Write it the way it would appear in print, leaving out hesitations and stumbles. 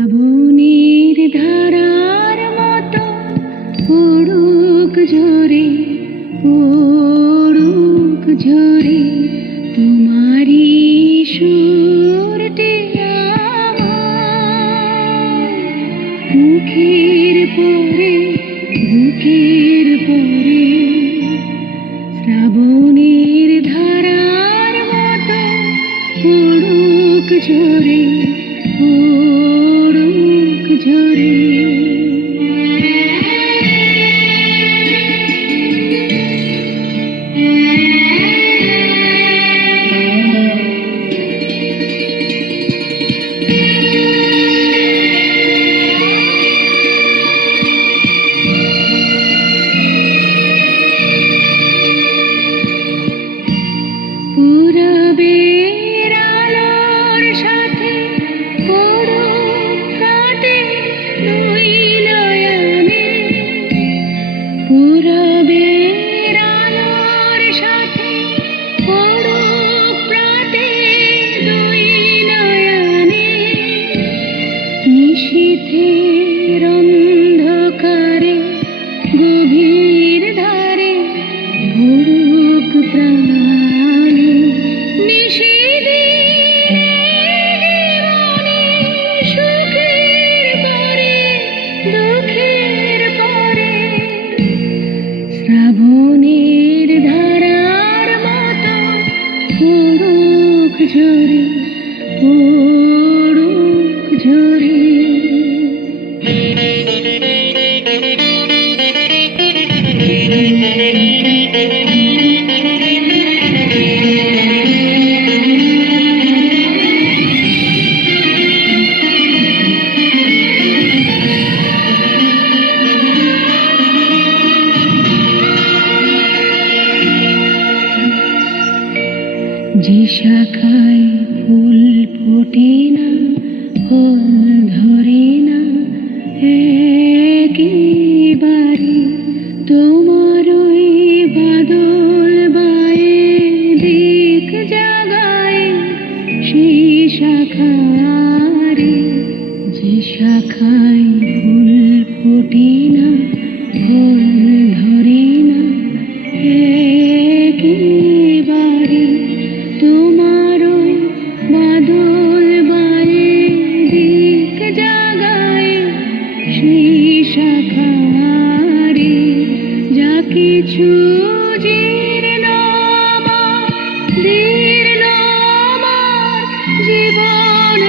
শ্রাবণের ধারার মতো পড়ুক ঝরে, পড়ুক ঝরে তোমারি সুরটি আমার মুখের পরে, বুকের পরে। শ্রাবণের ধারার মতো পড়ুক ঝরে, পড়ুক ঝরে। পূরবের আলোর সাথে পড়ুক প্রাতে দুই নয়নে, পূরবের আলোর সাথে পড়ুক প্রাতে দুই নয়নে। নিশীথের অন্ধকারে গভীর ধারে পড়ুক প্রাণে। শ্রাবণের ধারার মতো পড়ুক ঝরে, পড়ুক ঝরে। যে শাখায় ফুল ফোটে না, ফল ধরে না একেবারে, তোমার ওই বাদল বায়ে দিক জাগায় সেই শাখারে। যে শাখায় ফুল ফোটে না, ফল ধরে না একেবারে, তোমার ওই বাদল বায়ে দিক জাগায় সেই শাখারে। যা কিছু জীর্ণ আমার, দীর্ণ আমার জীবন